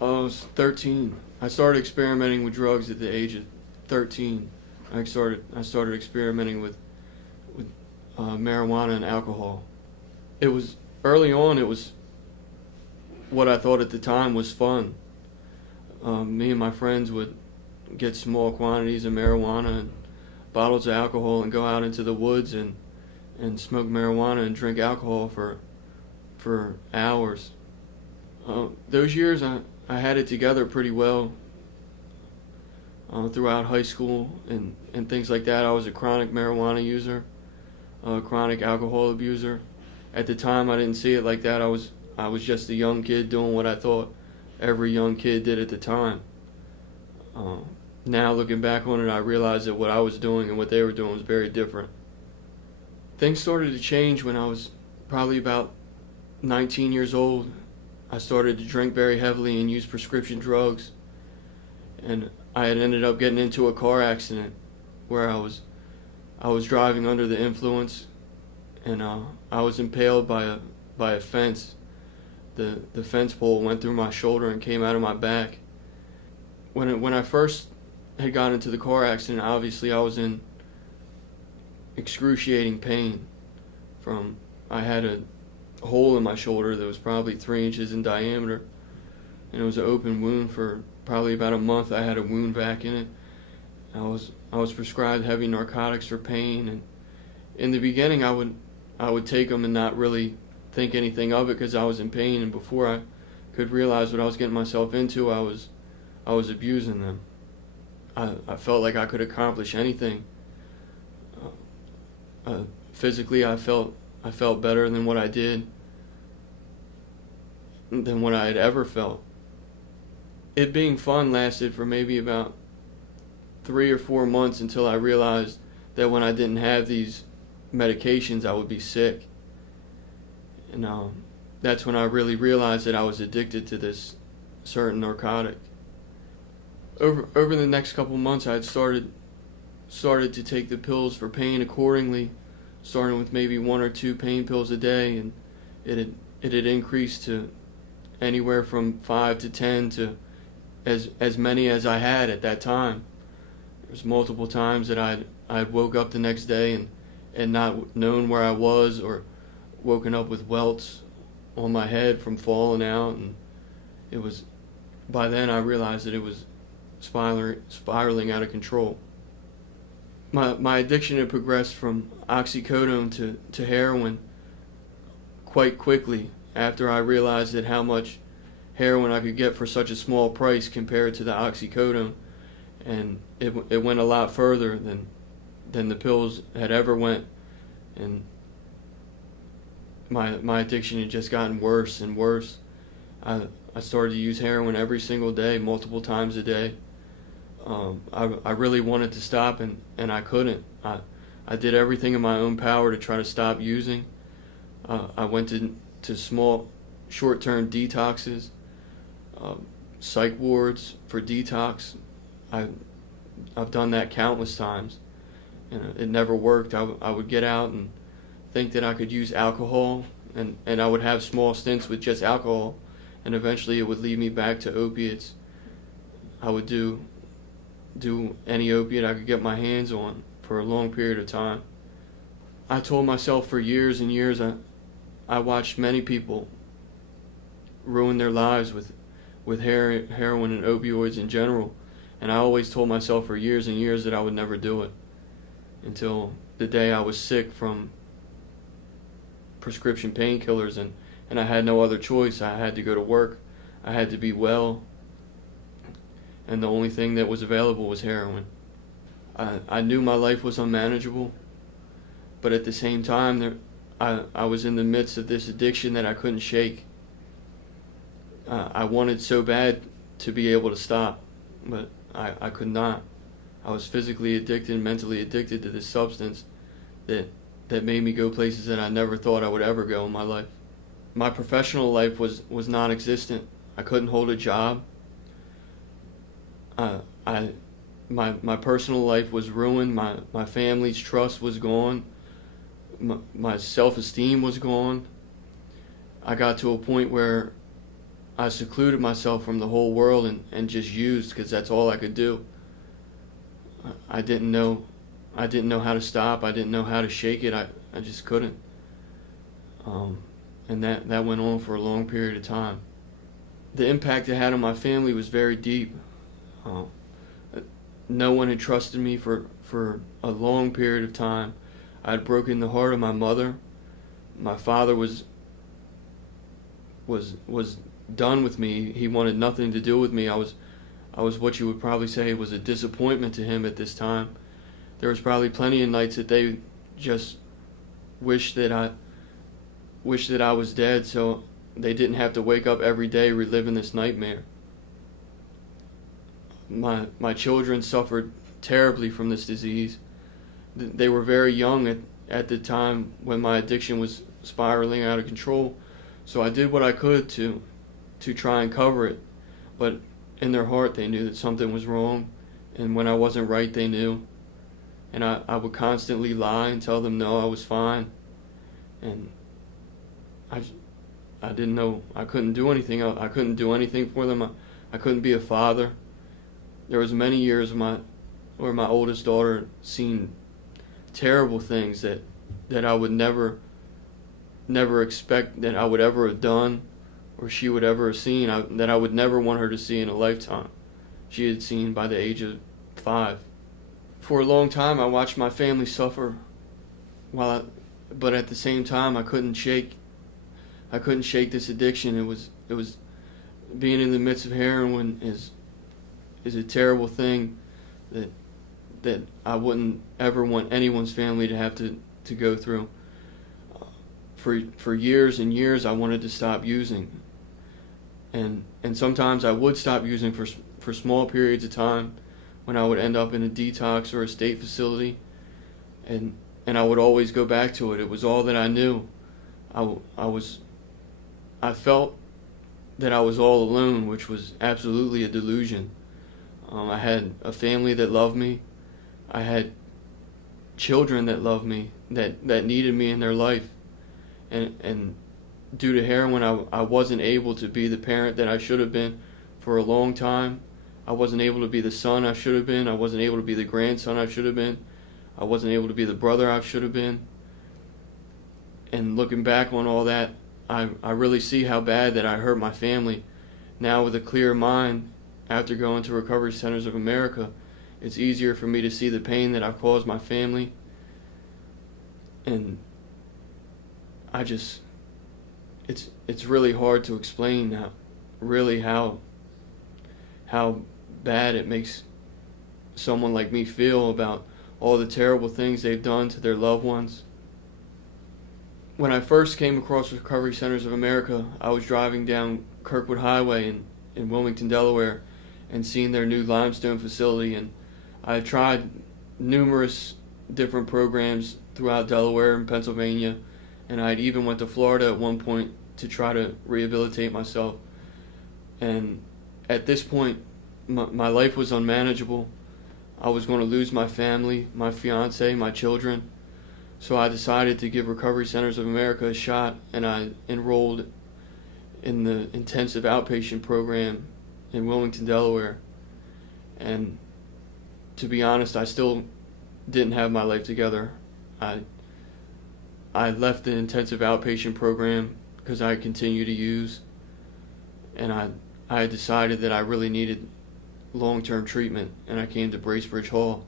I was 13. I started experimenting with drugs at the age of 13. I started experimenting with marijuana and alcohol. It was early on. It was what I thought at the time was fun. Me and my friends would get small quantities of marijuana and bottles of alcohol and go out into the woods and smoke marijuana and drink alcohol for hours. Those years I had it together pretty well throughout high school and things like that. I was a chronic marijuana user, a chronic alcohol abuser. At the time, I didn't see it like that. I was just a young kid doing what I thought every young kid did at the time. Now looking back on it, I realized that what I was doing and what they were doing was very different. Things started to change when I was probably about 19 years old. I started to drink very heavily and use prescription drugs. And I had ended up getting into a car accident where I was driving under the influence, and I was impaled by a fence. The fence pole went through my shoulder and came out of my back. When I first had got into the car accident, obviously I was in excruciating pain. I had a hole in my shoulder that was probably 3 inches in diameter, and it was an open wound for probably about a month. I had a wound vac in it. I was prescribed heavy narcotics for pain, and in the beginning I would take them and not really think anything of it because I was in pain, and before I could realize what I was getting myself into, I was abusing them. I felt like I could accomplish anything. Physically, I felt better than what I did, than what I had ever felt. It being fun lasted for maybe about 3 or 4 months until I realized that when I didn't have these medications, I would be sick. And that's when I really realized that I was addicted to this certain narcotic. Over the next couple months, I had started to take the pills for pain accordingly, starting with maybe 1 or 2 pain pills a day, and it had increased to anywhere from 5 to 10 to as many as I had at that time. There was multiple times that I'd woke up the next day and not known where I was, or woken up with welts on my head from falling out, and it was, by then I realized that it was spiraling out of control. My addiction had progressed from oxycodone to heroin quite quickly after I realized that how much heroin I could get for such a small price compared to the oxycodone, and it went a lot further than the pills had ever went, and my addiction had just gotten worse and worse. I started to use heroin every single day, multiple times a day. I really wanted to stop, and I couldn't. I did everything in my own power to try to stop using. I went to small, short-term detoxes, psych wards for detox. I've done that countless times, and it never worked. I would get out and think that I could use alcohol, and I would have small stints with just alcohol, and eventually it would lead me back to opiates. I would do any opiate I could get my hands on for a long period of time. I told myself for years and years, I watched many people ruin their lives with heroin and opioids in general, and I always told myself for years and years that I would never do it, until the day I was sick from prescription painkillers, and I had no other choice. I had to go to work. I had to be well, and the only thing that was available was heroin. I knew my life was unmanageable, but at the same time, I was in the midst of this addiction that I couldn't shake. I wanted so bad to be able to stop, but I could not. I was physically addicted, mentally addicted to this substance that made me go places that I never thought I would ever go in my life. My professional life was non-existent. I couldn't hold a job. My personal life was ruined. My family's trust was gone. My self-esteem was gone. I got to a point where I secluded myself from the whole world and just used because that's all I could do. I didn't know how to stop. I didn't know how to shake it. I just couldn't. And that went on for a long period of time. The impact it had on my family was very deep. No one had trusted me for a long period of time. I had broken the heart of my mother. My father was done with me. He wanted nothing to do with me. I was what you would probably say was a disappointment to him at this time. There was probably plenty of nights that they just wished that I was dead, so they didn't have to wake up every day reliving this nightmare. My children suffered terribly from this disease. They were very young at the time when my addiction was spiraling out of control, so I did what I could to try and cover it, but in their heart they knew that something was wrong, and when I wasn't right they knew, and I would constantly lie and tell them no, I was fine, and I didn't know. I couldn't do anything else. I couldn't do anything for them. I couldn't be a father. There was many years where my oldest daughter seen terrible things that I would never expect that I would ever have done, or she would ever have seen, that I would never want her to see in a lifetime. She had seen by the age of 5. For a long time I watched my family suffer, but at the same time I couldn't shake this addiction. It was being in the midst of heroin is a terrible thing that I wouldn't ever want anyone's family to have to go through. For years and years I wanted to stop using, and sometimes I would stop using for small periods of time when I would end up in a detox or a state facility, and I would always go back to it. It was all that I knew. I felt that I was all alone, which was absolutely a delusion. I had a family that loved me. I had children that loved me, that needed me in their life. And due to heroin, I wasn't able to be the parent that I should have been for a long time. I wasn't able to be the son I should have been. I wasn't able to be the grandson I should have been. I wasn't able to be the brother I should have been. And looking back on all that, I really see how bad that I hurt my family. Now with a clear mind, after going to Recovery Centers of America, it's easier for me to see the pain that I've caused my family. And it's really hard to explain how bad it makes someone like me feel about all the terrible things they've done to their loved ones. When I first came across Recovery Centers of America, I was driving down Kirkwood Highway in Wilmington, Delaware, and seeing their new limestone facility, and I tried numerous different programs throughout Delaware and Pennsylvania, and I even went to Florida at one point to try to rehabilitate myself. And at this point, my life was unmanageable. I was going to lose my family, my fiance, my children. So I decided to give Recovery Centers of America a shot, and I enrolled in the intensive outpatient program in Wilmington, Delaware. And to be honest, I still didn't have my life together. I left the intensive outpatient program because I continued to use, and I decided that I really needed long-term treatment, and I came to Bracebridge Hall.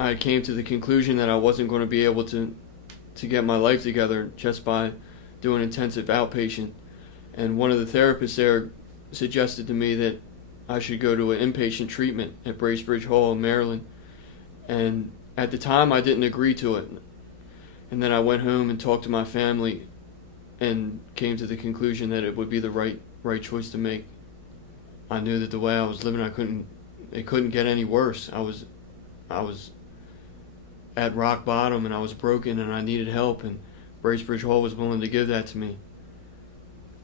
I came to the conclusion that I wasn't going to be able to get my life together just by doing intensive outpatient, and one of the therapists there suggested to me that I should go to an inpatient treatment at Bracebridge Hall in Maryland, and at the time I didn't agree to it. And then I went home and talked to my family and came to the conclusion that it would be the right choice to make. I knew that the way I was living, it couldn't get any worse. I was at rock bottom, and I was broken, and I needed help, and Bracebridge Hall was willing to give that to me.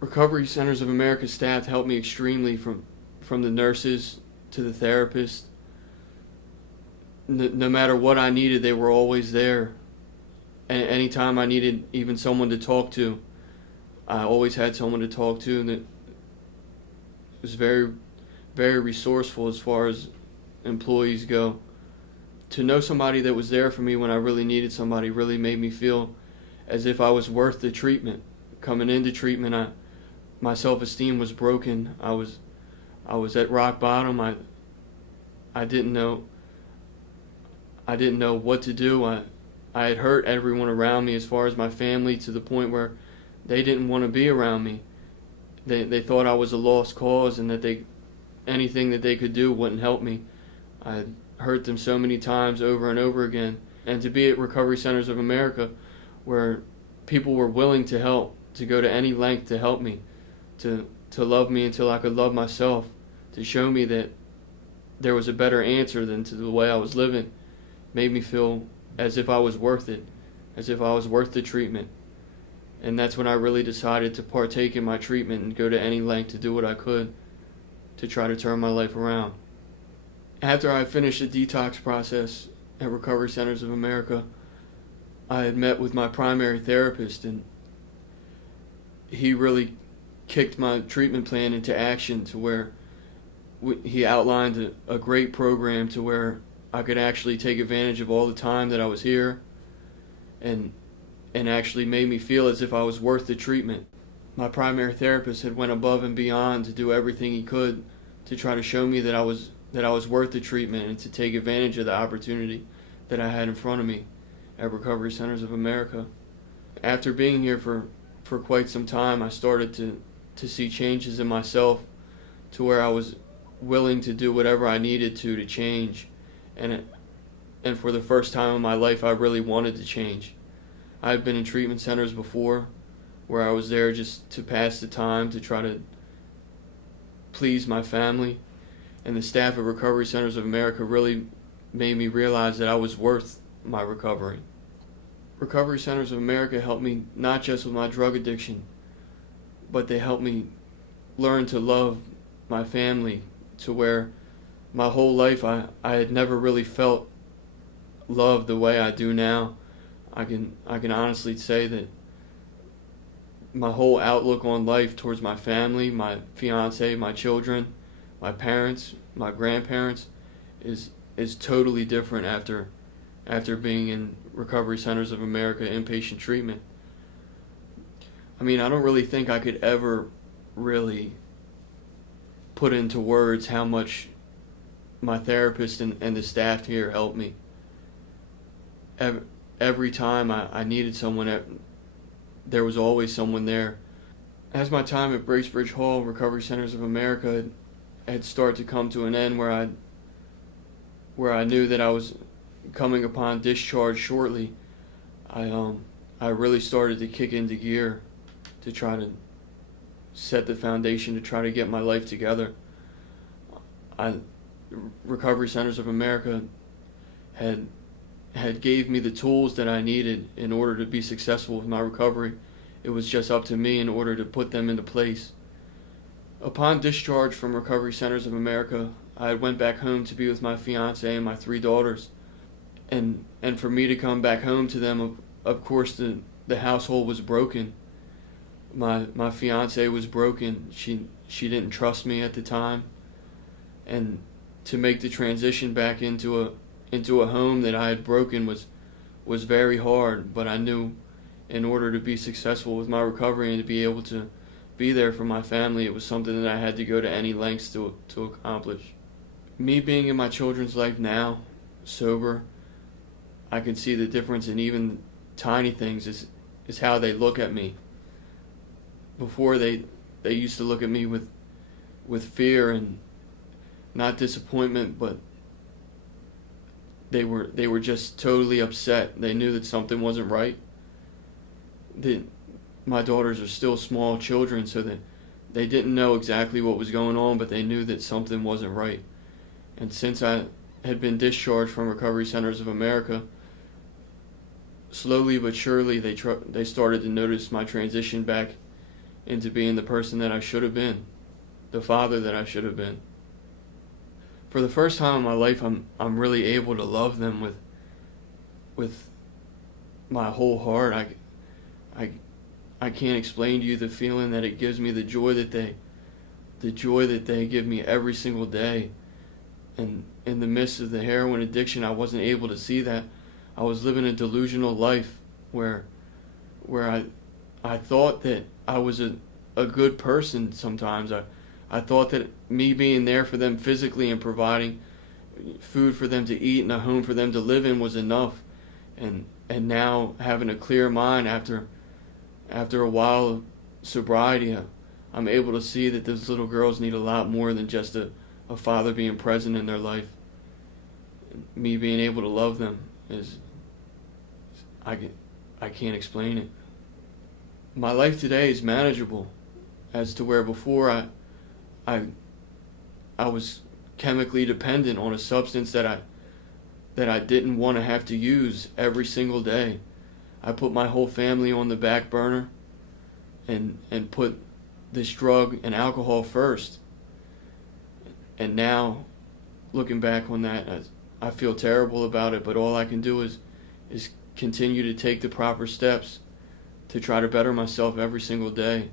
Recovery Centers of America staff helped me extremely, from the nurses to the therapists. No matter what I needed, they were always there. And anytime I needed even someone to talk to, I always had someone to talk to. was very, very resourceful as far as employees go. To know somebody that was there for me when I really needed somebody really made me feel as if I was worth the treatment. Coming into treatment, my self-esteem was broken. I was at rock bottom. I didn't know what to do. I had hurt everyone around me as far as my family, to the point where they didn't want to be around me. They thought I was a lost cause, and that anything that they could do wouldn't help me. I had hurt them so many times over and over again. And to be at Recovery Centers of America, where people were willing to help, to go to any length to help me, to love me until I could love myself, to show me that there was a better answer than to the way I was living, made me feel as if I was worth it, as if I was worth the treatment. And that's when I really decided to partake in my treatment and go to any length to do what I could to try to turn my life around. After I finished the detox process at Recovery Centers of America, I had met with my primary therapist, and he really kicked my treatment plan into action, to where he outlined a great program to where I could actually take advantage of all the time that I was here, and actually made me feel as if I was worth the treatment. My primary therapist had went above and beyond to do everything he could to try to show me that I was worth the treatment, and to take advantage of the opportunity that I had in front of me at Recovery Centers of America. After being here for quite some time, I started to see changes in myself, to where I was willing to do whatever I needed to change. And for the first time in my life, I really wanted to change. I had been in treatment centers before, where I was there just to pass the time, to try to please my family. And the staff at Recovery Centers of America really made me realize that I was worth my recovery. Recovery Centers of America helped me not just with my drug addiction, but they helped me learn to love my family, to where my whole life I had never really felt love the way I do now. I can honestly say that my whole outlook on life towards my family, my fiance, my children, my parents, my grandparents, is totally different after being in Recovery Centers of America inpatient treatment. I mean, I don't really think I could ever really put into words how much my therapist and the staff here helped me. Every time I needed someone, there was always someone there. As my time at Bracebridge Hall, Recovery Centers of America, had started to come to an end, where I knew that I was coming upon discharge shortly, I really started to kick into gear to try to set the foundation, to try to get my life together. Recovery Centers of America had gave me the tools that I needed in order to be successful with my recovery. It was just up to me in order to put them into place. Upon discharge from Recovery Centers of America, I went back home to be with my fiance and my 3 daughters. And for me to come back home to them, of course the household was broken. My fiance was broken. She didn't trust me at the time. And to make the transition back into a home that I had broken was very hard, but I knew in order to be successful with my recovery and to be able to be there for my family, it was something that I had to go to any lengths to accomplish. Me being in my children's life now, sober, I can see the difference in even tiny things is how they look at me. Before they used to look at me with fear and not disappointment, but they were just totally upset. They knew that something wasn't right. My daughters are still small children, so that they didn't know exactly what was going on, but they knew that something wasn't right. And since I had been discharged from Recovery Centers of America, slowly but surely they started to notice my transition back into being the person that I should have been, the father that I should have been. For the first time in my life, I'm really able to love them with my whole heart. I can't explain to you the feeling that it gives me, the joy that the joy that they give me every single day. And in the midst of the heroin addiction, I wasn't able to see that. I was living a delusional life where I thought that I was a good person sometimes. I thought that me being there for them physically and providing food for them to eat and a home for them to live in was enough. And now having a clear mind after a while of sobriety, I'm able to see that those little girls need a lot more than just a father being present in their life. Me being able to love them is, I can't explain it. My life today is manageable, as to where before I was chemically dependent on a substance that I didn't want to have to use every single day. I put my whole family on the back burner and put this drug and alcohol first. And now, looking back on that, I feel terrible about it, but all I can do is continue to take the proper steps to try to better myself every single day.